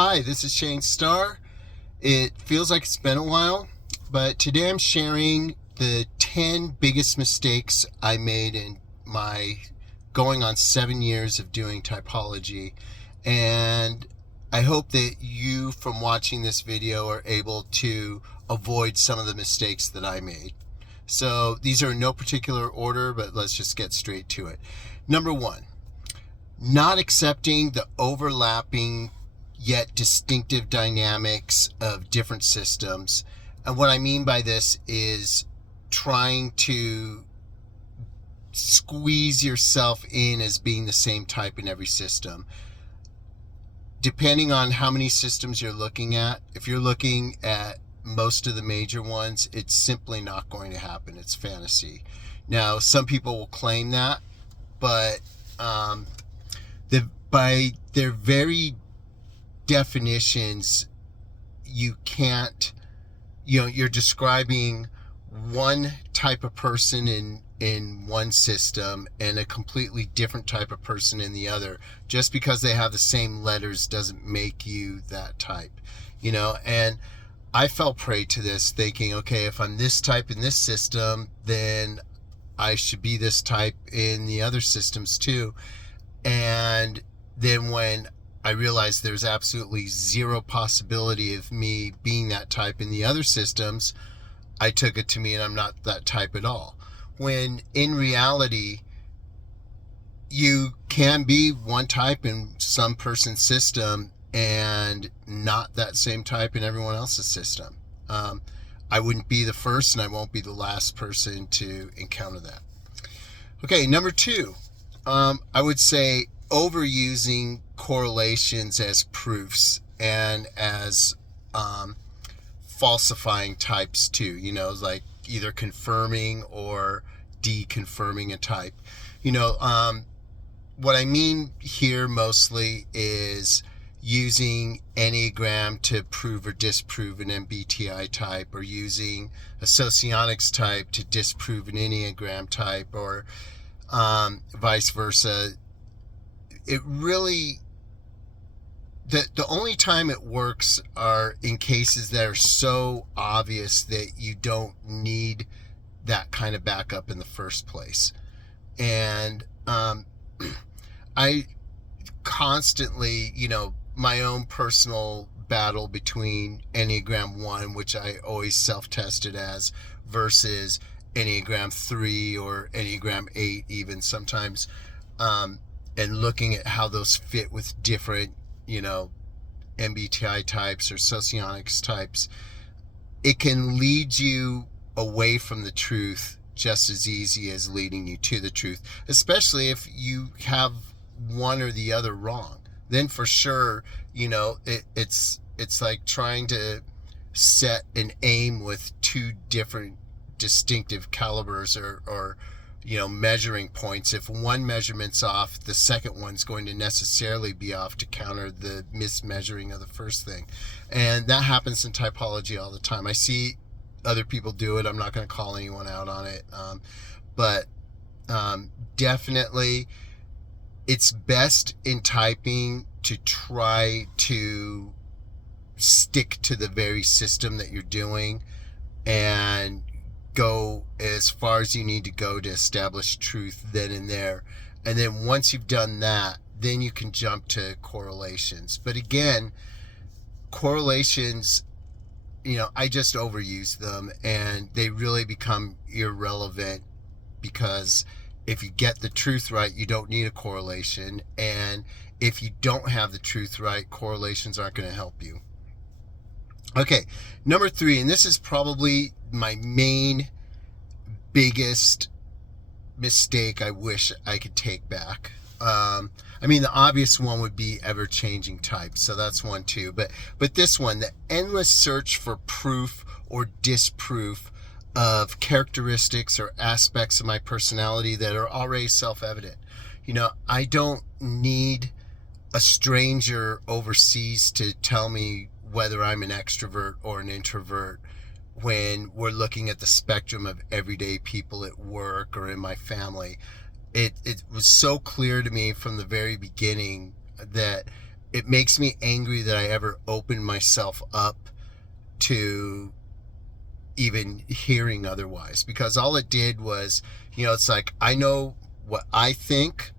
Hi, this is Shane Starr. It feels like it's been a while, but today I'm sharing the 10 biggest mistakes I made in my going on 7 years of doing typology. And I hope that you, from watching this video, are able to avoid some of the mistakes that I made. So these are in no particular order, but let's just get straight to it. Number one, not accepting the overlapping yet distinctive dynamics of different systems. And what I mean by this is trying to squeeze yourself in as being the same type in every system. Depending on how many systems you're looking at, if you're looking at most of the major ones, it's simply not going to happen. It's fantasy. Now, some people will claim that, but by their very definitions, you're describing one type of person in one system and a completely different type of person in the other. Just because they have the same letters doesn't make you that type, and I fell prey to this thinking, okay, if I'm this type in this system, then I should be this type in the other systems too. And then when I realized there's absolutely zero possibility of me being that type in the other systems, I took it to mean I'm not that type at all. When in reality, you can be one type in some person's system and not that same type in everyone else's system. I wouldn't be the first and I won't be the last person to encounter that. Okay, number two, I would say overusing correlations as proofs and as falsifying types too, like either confirming or deconfirming a type. What I mean here mostly is using Enneagram to prove or disprove an MBTI type, or using a socionics type to disprove an Enneagram type, or vice versa. It really, the only time it works are in cases that are so obvious that you don't need that kind of backup in the first place. And I constantly, my own personal battle between Enneagram 1, which I always self-tested as, versus Enneagram 3 or Enneagram 8 even sometimes, and looking at how those fit with different, MBTI types or socionics types, it can lead you away from the truth just as easy as leading you to the truth, especially if you have one or the other wrong. Then for sure, it's like trying to set an aim with two different distinctive calibers or measuring points. If one measurement's off, the second one's going to necessarily be off to counter the mismeasuring of the first thing. And that happens in typology all the time. I see other people do it. I'm not going to call anyone out on it. But definitely it's best in typing to try to stick to the very system that you're doing and go as far as you need to go to establish truth then and there. And then once you've done that, then you can jump to correlations. But again, correlations, I just overuse them and they really become irrelevant, because if you get the truth right, you don't need a correlation. And if you don't have the truth right, correlations aren't going to help you. Okay, number three, and this is probably my main biggest mistake I wish I could take back. The obvious one would be ever-changing types, so that's one too. But this one, the endless search for proof or disproof of characteristics or aspects of my personality that are already self-evident. I don't need a stranger overseas to tell me whether I'm an extrovert or an introvert when we're looking at the spectrum of everyday people at work or in my family. It was so clear to me from the very beginning that it makes me angry that I ever opened myself up to even hearing otherwise, because all it did was, it's like, I know what I think,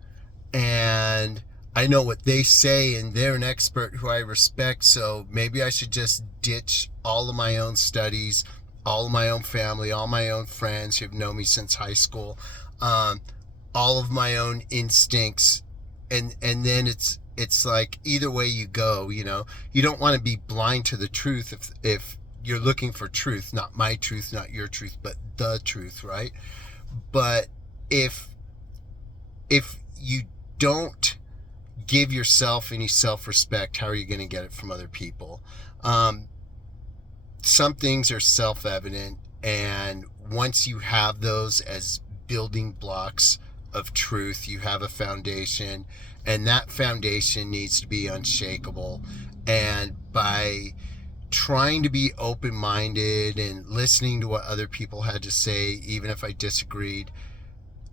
and I know what they say, and they're an expert who I respect, so maybe I should just ditch all of my own studies, all of my own family, all my own friends who've known me since high school, um, all of my own instincts, and then it's like, either way you go, you don't want to be blind to the truth if you're looking for truth, not my truth, not your truth, but the truth, right? But if you don't give yourself any self-respect, how are you going to get it from other people? Some things are self-evident, and once you have those as building blocks of truth, you have a foundation, and that foundation needs to be unshakable. And by trying to be open-minded and listening to what other people had to say, even if I disagreed,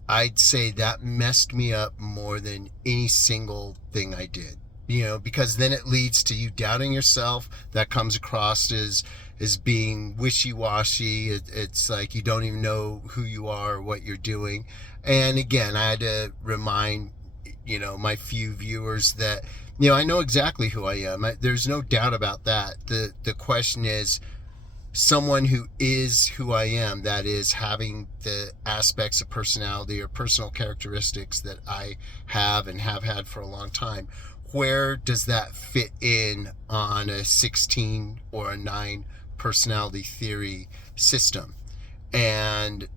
I'd say that messed me up more than any single thing I did. Because then it leads to you doubting yourself. That comes across as being wishy-washy. It's like you don't even know who you are or what you're doing. And again, I had to remind my few viewers that I know exactly who I am. There's no doubt about that. The question is, someone who is who I am, that is, having the aspects of personality or personal characteristics that I have and have had for a long time, where does that fit in on a 16 or a 9 personality theory system? And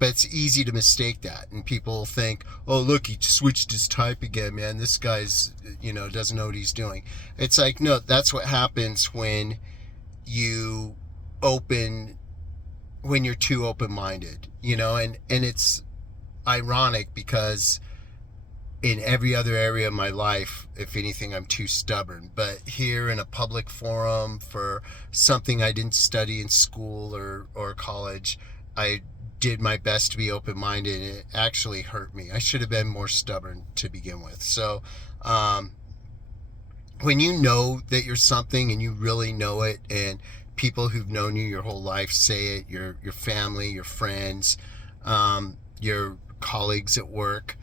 but it's easy to mistake that, and people think, oh look, he switched his type again, man, this guy's doesn't know what he's doing. It's like, no, that's what happens when you when you're too open-minded, and it's ironic, because in every other area of my life, if anything, I'm too stubborn. But here in a public forum for something I didn't study in school or college, I did my best to be open-minded, and it actually hurt me. I should have been more stubborn to begin with. So when you know that you're something and you really know it, and people who've known you your whole life say it, your family, your friends, your colleagues at work,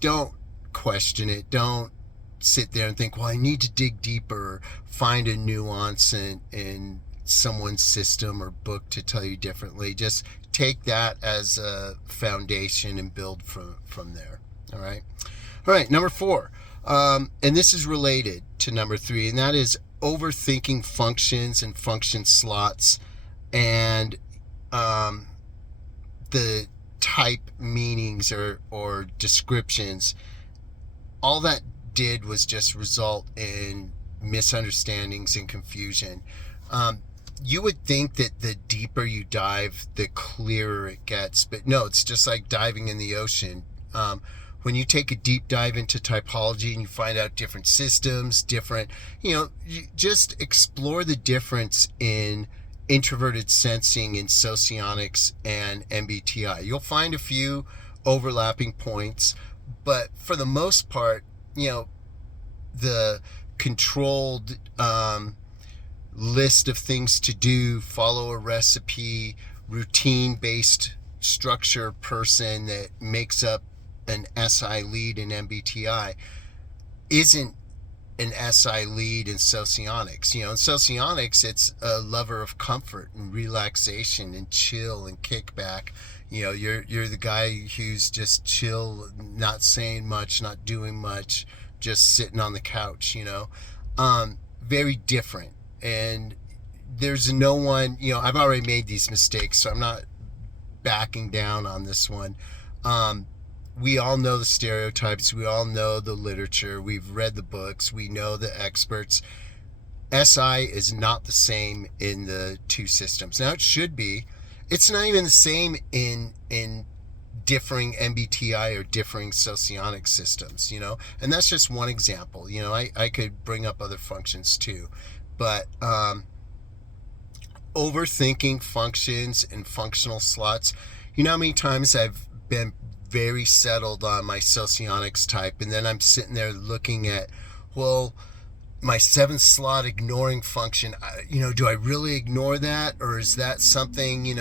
don't question it. Don't sit there and think, well, I need to dig deeper, find a nuance in someone's system or book to tell you differently. Just take that as a foundation and build from there. All right, number 4. And this is related to number 3, and that is overthinking functions and function slots, and the type meanings or descriptions. All that did was just result in misunderstandings and confusion. You would think that the deeper you dive, the clearer it gets, but no, it's just like diving in the ocean. When you take a deep dive into typology and you find out different systems, different, you just explore the difference in introverted sensing in socionics and MBTI. You'll find a few overlapping points, but for the most part, the controlled list of things to do, follow a recipe, routine-based structure person that makes up an SI lead in MBTI isn't an SI lead in socionics. In socionics, it's a lover of comfort and relaxation and chill and kickback. You're the guy who's just chill, not saying much, not doing much, just sitting on the couch. Very different. And there's no one. I've already made these mistakes, so I'm not backing down on this one. We all know the stereotypes. We all know the literature. We've read the books. We know the experts. SI is not the same in the two systems. Now, it should be. It's not even the same in differing MBTI or differing socionic systems, and that's just one example. I could bring up other functions too, but overthinking functions and functional slots. How many times I've been very settled on my socionics type, and then I'm sitting there looking at well, my seventh slot ignoring function, do I really ignore that, or is that something,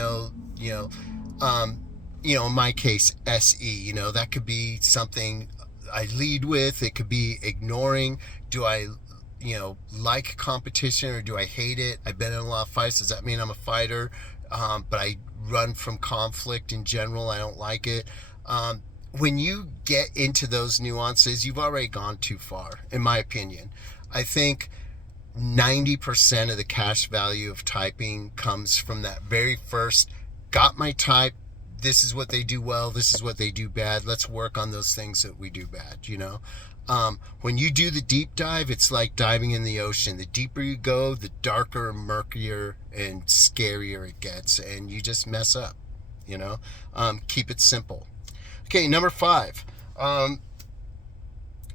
um, in my case, SE, that could be something I lead with. It could be ignoring. Do I, like competition, or do I hate it? I've been in a lot of fights. Does that mean I'm a fighter? But I run from conflict in general. I don't like it. When you get into those nuances, you've already gone too far, in my opinion. I think 90% of the cash value of typing comes from that very first, got my type, this is what they do well, this is what they do bad, let's work on those things that we do bad, when you do the deep dive, it's like diving in the ocean. The deeper you go, the darker, murkier, and scarier it gets, and you just mess up. Keep it simple. Okay, number 5.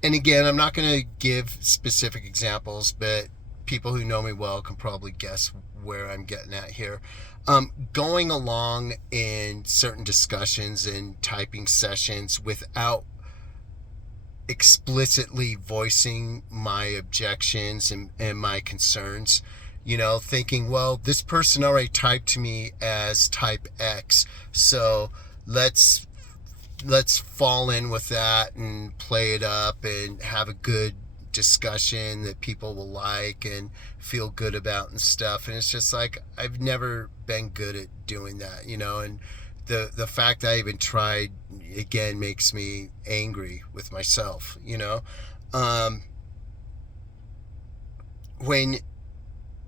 And again, I'm not going to give specific examples, but people who know me well can probably guess where I'm getting at here. Going along in certain discussions and typing sessions without explicitly voicing my objections and my concerns, thinking, well, this person already typed to me as type X, so let's fall in with that and play it up and have a good discussion that people will like and feel good about and stuff. And it's just like, I've never been good at doing that, and the fact that I even tried, again, makes me angry with myself. When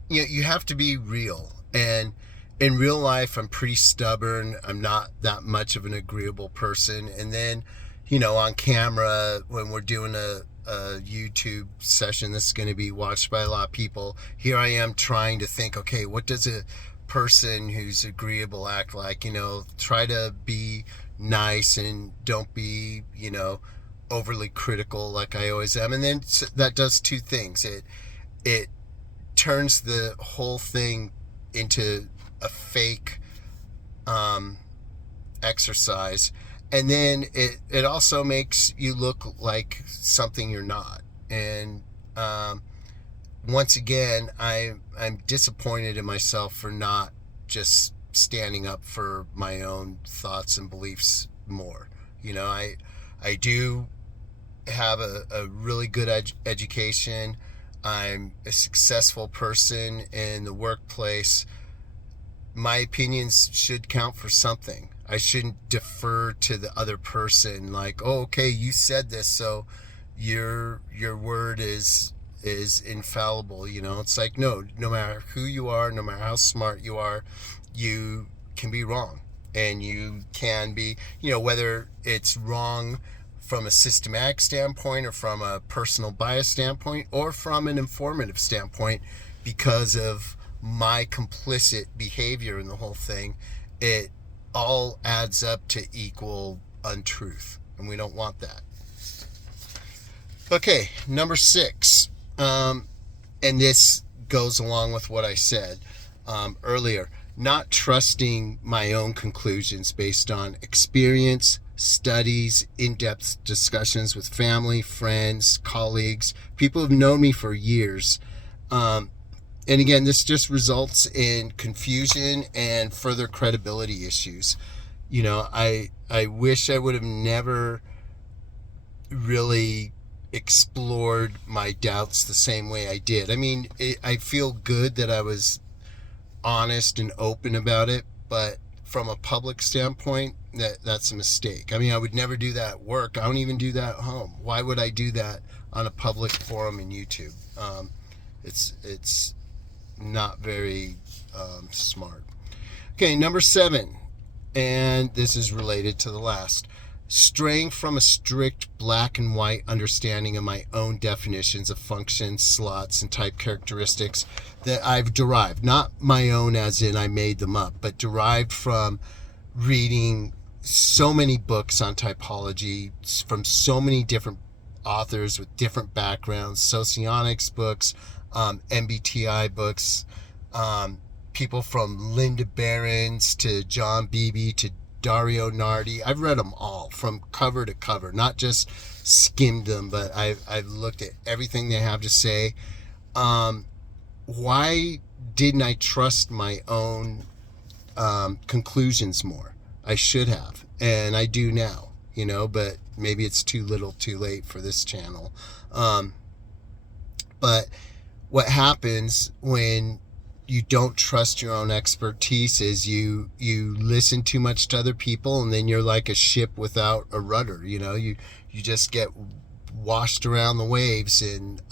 you have to be real, and in real life, I'm pretty stubborn. I'm not that much of an agreeable person. And then, on camera, when we're doing a YouTube session that's going to be watched by a lot of people, here I am trying to think, okay, what does a person who's agreeable act like? Try to be nice and don't be, overly critical like I always am. And then that does two things. It turns the whole thing into a fake exercise, and then it also makes you look like something you're not. And once again, I'm disappointed in myself for not just standing up for my own thoughts and beliefs more. I do have a really good education. I'm a successful person in the workplace. My opinions should count for something. I shouldn't defer to the other person like, oh, okay, you said this, so your word is infallible. It's like, no matter who you are, no matter how smart you are, you can be wrong. And you can be, whether it's wrong from a systematic standpoint, or from a personal bias standpoint, or from an informative standpoint, because of my complicit behavior in the whole thing, it all adds up to equal untruth, and we don't want that. Okay, number 6, and this goes along with what I said earlier, not trusting my own conclusions based on experience, studies, in-depth discussions with family, friends, colleagues, people who've known me for years. And again, this just results in confusion and further credibility issues. I wish I would have never really explored my doubts the same way I did. I mean, I feel good that I was honest and open about it, but from a public standpoint, that's a mistake. I mean, I would never do that at work. I don't even do that at home. Why would I do that on a public forum in YouTube? It's not very smart. Okay, number 7, and this is related to the last. Straying from a strict black and white understanding of my own definitions of functions, slots, and type characteristics that I've derived, not my own as in I made them up, but derived from reading so many books on typology from so many different authors with different backgrounds, socionics books, MBTI books, people from Linda Behrens to John Beebe to Dario Nardi. I've read them all from cover to cover, not just skimmed them, but I've looked at everything they have to say. Um, why didn't I trust my own conclusions more? I should have, and I do now, but maybe it's too little too late for this channel. Um, but what happens when you don't trust your own expertise is you listen too much to other people, and then you're like a ship without a rudder. You just get washed around the waves, and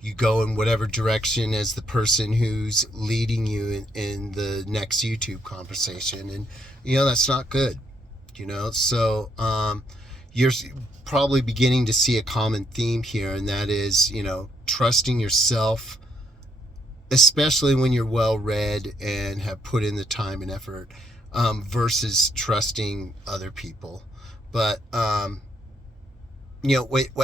you go in whatever direction as the person who's leading you in the next YouTube conversation, and that's not good. So you're probably beginning to see a common theme here, and that is trusting yourself, especially when you're well read and have put in the time and effort, versus trusting other people. But what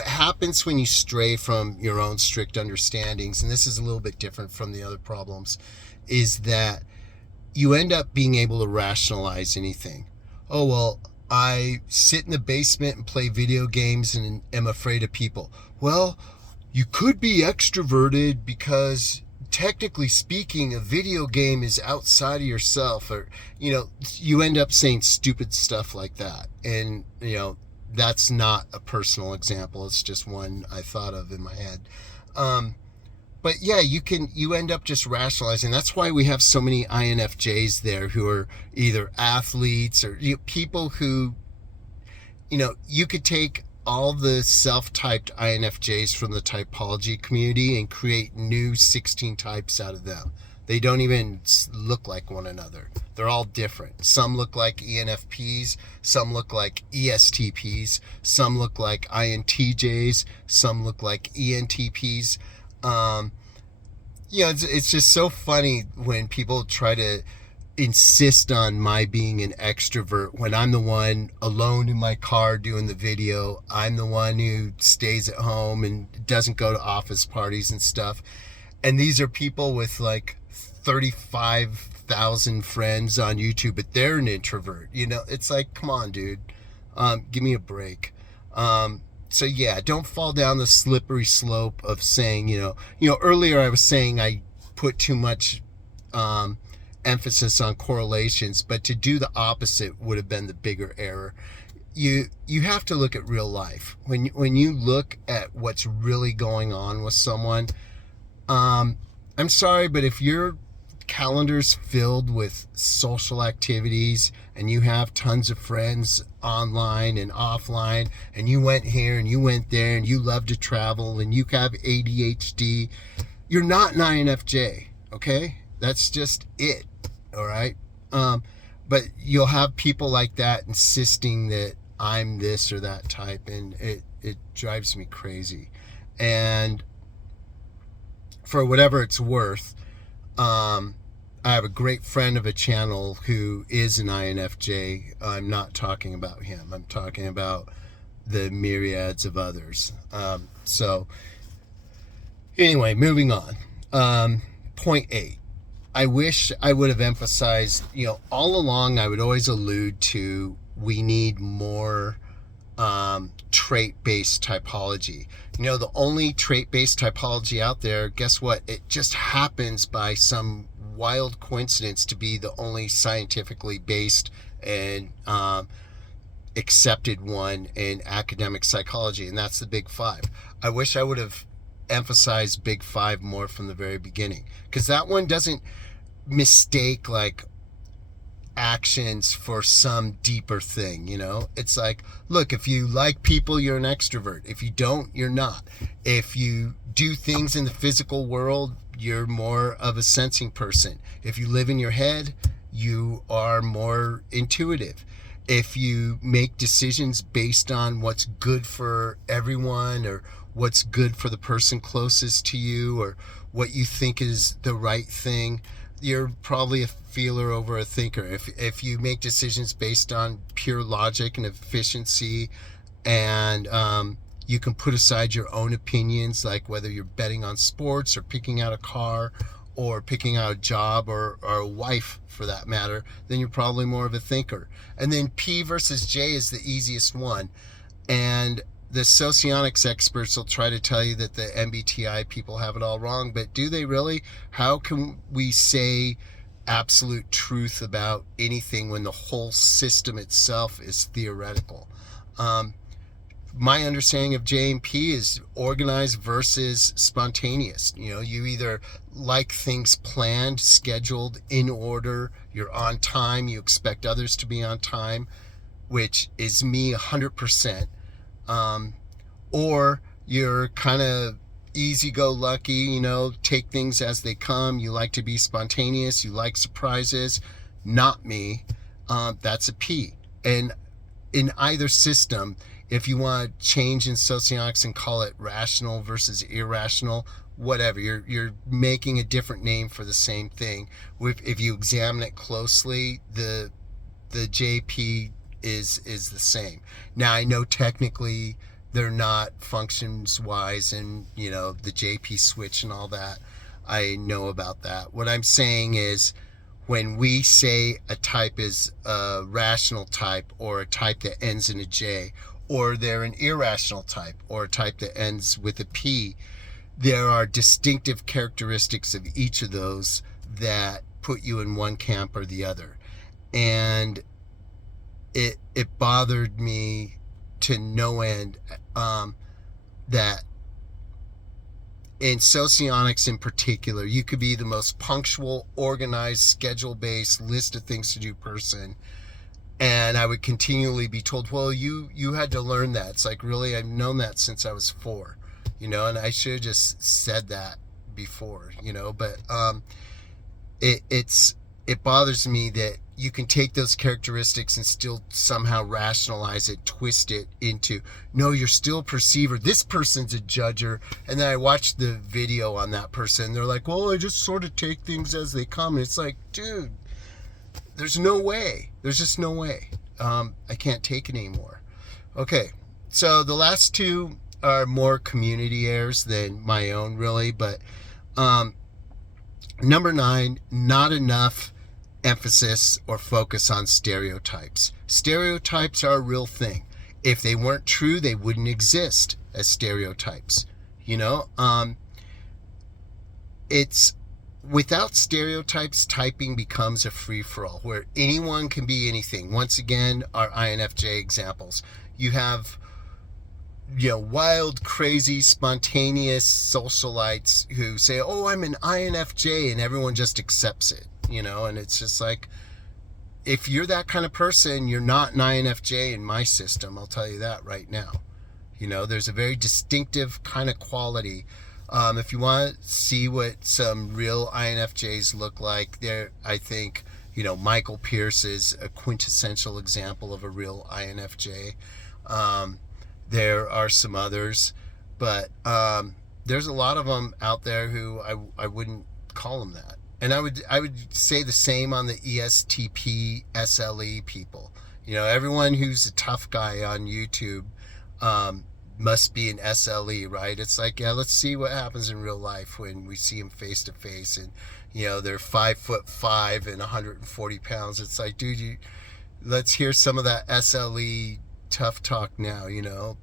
happens when you stray from your own strict understandings, and this is a little bit different from the other problems, is that you end up being able to rationalize anything. Oh, well, I sit in the basement and play video games and am afraid of people. Well, you could be extroverted because technically speaking, a video game is outside of yourself, or you end up saying stupid stuff like that. And that's not a personal example, it's just one I thought of in my head. But yeah, you end up just rationalizing. That's why we have so many INFJs there who are either athletes or people who you could take all the self-typed INFJs from the typology community and create new 16 types out of them. They don't even look like one another. They're all different. Some look like ENFPs, some look like ESTPs, some look like INTJs, some look like ENTPs. It's just so funny when people try to insist on my being an extrovert when I'm the one alone in my car doing the video. I'm the one who stays at home and doesn't go to office parties and stuff. And these are people with like 35,000 friends on YouTube, but they're an introvert. It's like, come on, dude. Give me a break. So yeah, don't fall down the slippery slope of saying, earlier I was saying I put too much emphasis on correlations, but to do the opposite would have been the bigger error. You have to look at real life. When you look at what's really going on with someone, I'm sorry, but if your calendar's filled with social activities and you have tons of friends online and offline, and you went here and you went there and you love to travel and you have ADHD, you're not an INFJ, okay? That's just it, all right? But you'll have people like that insisting that I'm this or that type, and it drives me crazy. And for whatever it's worth, I have a great friend of a channel who is an INFJ. I'm not talking about him. I'm talking about the myriads of others. So anyway, moving on. Point 8. I wish I would have emphasized, all along I would always allude to we need more trait-based typology. The only trait-based typology out there, guess what? It just happens by some wild coincidence to be the only scientifically based and accepted one in academic psychology, and that's the Big Five. I wish I would have emphasized Big Five more from the very beginning, because that one doesn't mistake like actions for some deeper thing. It's like, look, if you like people, you're an extrovert. If you don't, you're not. If you do things in the physical world, you're more of a sensing person. If you live in your head, you are more intuitive. If you make decisions based on what's good for everyone, or what's good for the person closest to you, or what you think is the right thing, you're probably a feeler over a thinker. If you make decisions based on pure logic and efficiency, and you can put aside your own opinions, like whether you're betting on sports or picking out a car or picking out a job or a wife for that matter, then you're probably more of a thinker. And then P versus J is the easiest one. And the socionics experts will try to tell you that the MBTI people have it all wrong, but do they really? How can we say absolute truth about anything when the whole system itself is theoretical? My understanding of JMP is organized versus spontaneous. You know, you either like things planned, scheduled, in order, you're on time, you expect others to be on time, which is me 100%. Or you're kind of easy-go-lucky, you know, take things as they come. You like to be spontaneous. You like surprises. Not me. That's a P. And in either system, if you want to change in socionics and call it rational versus irrational, whatever, you're making a different name for the same thing. If you examine it closely, the JP is the same. Now, I know technically they're not functions wise, and you know, the JP switch and all that, I know about that. What I'm saying is, when we say a type is a rational type, or a type that ends in a J, or they're an irrational type, or a type that ends with a P, there are distinctive characteristics of each of those that put you in one camp or the other. And it bothered me to no end that in socionics in particular, you could be the most punctual, organized, schedule-based, list of things to do person, and I would continually be told, well, you had to learn that. It's like, really? I've known that since I was 4, you know, and I should have just said that before, you know. But it bothers me that you can take those characteristics and still somehow rationalize it, twist it into, no, you're still a perceiver. This person's a judger. And then I watched the video on that person. They're like, well, I just sort of take things as they come. And it's like, dude, there's no way. There's just no way. I can't take it anymore. Okay, so the last two are more community errors than my own, really. But number 9, not enough emphasis or focus on stereotypes. Stereotypes are a real thing. If they weren't true, they wouldn't exist as stereotypes. You know, it's without stereotypes, typing becomes a free-for-all where anyone can be anything. Once again, our INFJ examples. You have, you know, wild, crazy, spontaneous socialites who say, oh, I'm an INFJ, and everyone just accepts it. You know, and it's just like, if you're that kind of person, you're not an INFJ in my system. I'll tell you that right now. You know, there's a very distinctive kind of quality. If you want to see what some real INFJs look like, there, I think, you know, Michael Pierce is a quintessential example of a real INFJ. There are some others, but there's a lot of them out there who I wouldn't call them that. And I would say the same on the ESTP, SLE people. You know, everyone who's a tough guy on YouTube must be an SLE, right? It's like, yeah, let's see what happens in real life when we see them face to face, and you know, they're 5'5" and 140 pounds. It's like, dude, let's hear some of that SLE tough talk now. You know,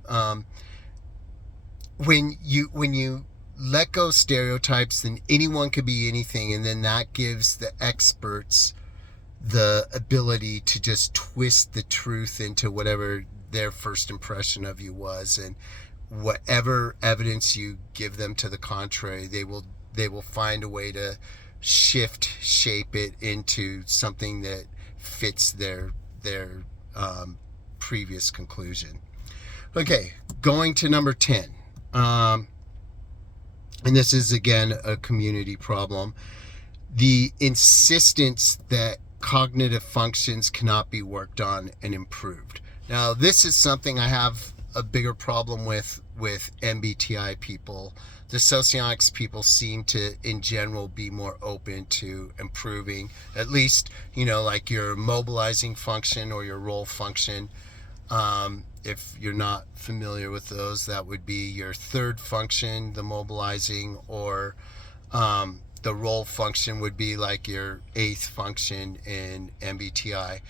when you let go stereotypes, then anyone could be anything, and then that gives the experts the ability to just twist the truth into whatever their first impression of you was, and whatever evidence you give them to the contrary, they will find a way to shape it into something that fits their previous conclusion. Okay, going to number 10. And this is, again, a community problem. The insistence that cognitive functions cannot be worked on and improved. Now, this is something I have a bigger problem with MBTI people. The socionics people seem to, in general, be more open to improving, at least, you know, like your mobilizing function or your role function. If you're not familiar with those, that would be your third function, the mobilizing, or the role function would be like your 8th function in MBTI.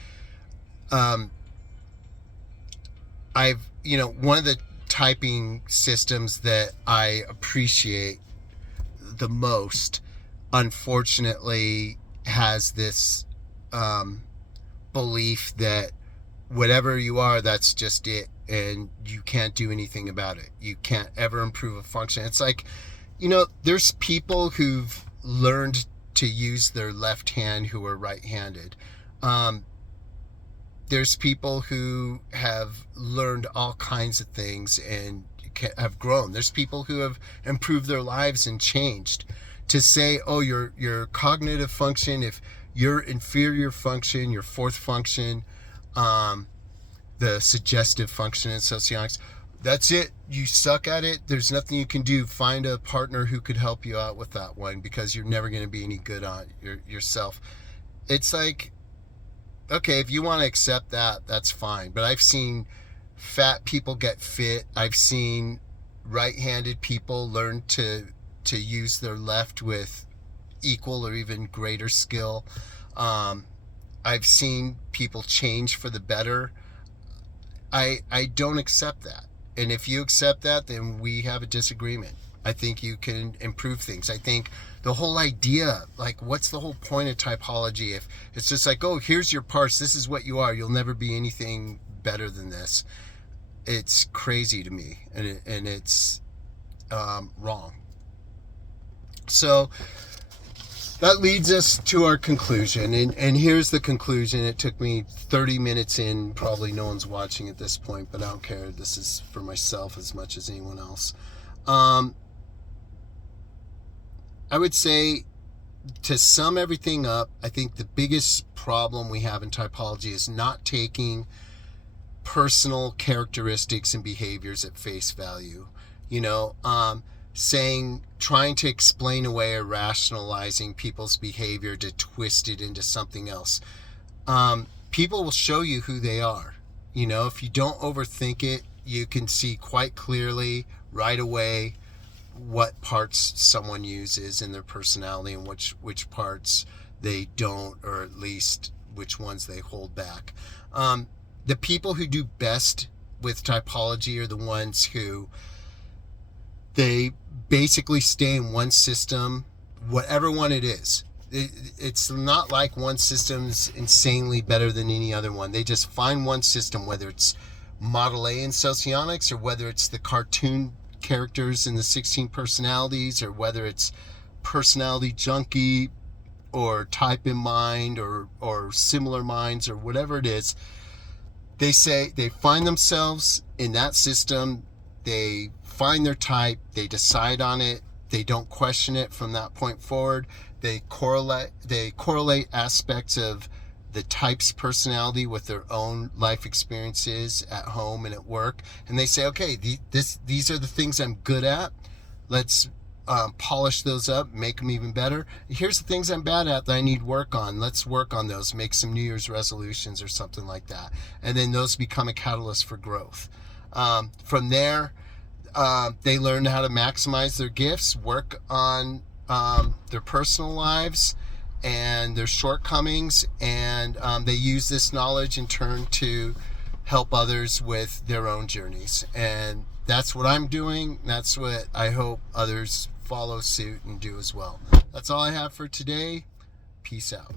You know, one of the typing systems that I appreciate the most, unfortunately, has this belief that whatever you are, that's just it, and you can't do anything about it. You can't ever improve a function. It's like, there's people who've learned to use their left hand who are right-handed. There's people who have learned all kinds of things and have grown. There's people who have improved their lives and changed. To say, oh, your cognitive function, if your inferior function, your fourth function, the suggestive function in socionics, that's it, you suck at it, there's nothing you can do. Find a partner who could help you out with that one, because you're never going to be any good on yourself. It's like, okay, if you want to accept that, that's fine. But I've seen fat people get fit. I've seen right-handed people learn to use their left with equal or even greater skill. I've seen people change for the better. I don't accept that. And if you accept that, then we have a disagreement. I think you can improve things. I think the whole idea, like, what's the whole point of typology if it's just like, oh, here's your parts, this is what you are, you'll never be anything better than this? It's crazy to me, and it's wrong. So that leads us to our conclusion, and here's the conclusion. It took me 30 minutes in. Probably no one's watching at this point, but I don't care. This is for myself as much as anyone else. I would say, to sum everything up, I think the biggest problem we have in typology is not taking personal characteristics and behaviors at face value. Trying to explain away or rationalizing people's behavior to twist it into something else. People will show you who they are. If you don't overthink it, you can see quite clearly right away what parts someone uses in their personality and which parts they don't, or at least which ones they hold back. The people who do best with typology are the ones who they basically stay in one system, whatever one it is. It's not like one system's insanely better than any other one. They just find one system, whether it's Model A in socionics, or whether it's the cartoon characters in the 16 personalities, or whether it's personality junkie or type in mind or similar minds, or whatever it is. They say they find themselves in that system, they find their type, they decide on it, they don't question it from that point forward. They correlate aspects of the type's personality with their own life experiences at home and at work, and they say, okay, these are the things I'm good at. Let's polish those up, make them even better. Here's the things I'm bad at that I need work on. Let's work on those, make some New Year's resolutions or something like that, and then those become a catalyst for growth. From there, they learn how to maximize their gifts, work on their personal lives and their shortcomings, and they use this knowledge in turn to help others with their own journeys. And that's what I'm doing. That's what I hope others follow suit and do as well. That's all I have for today. Peace out.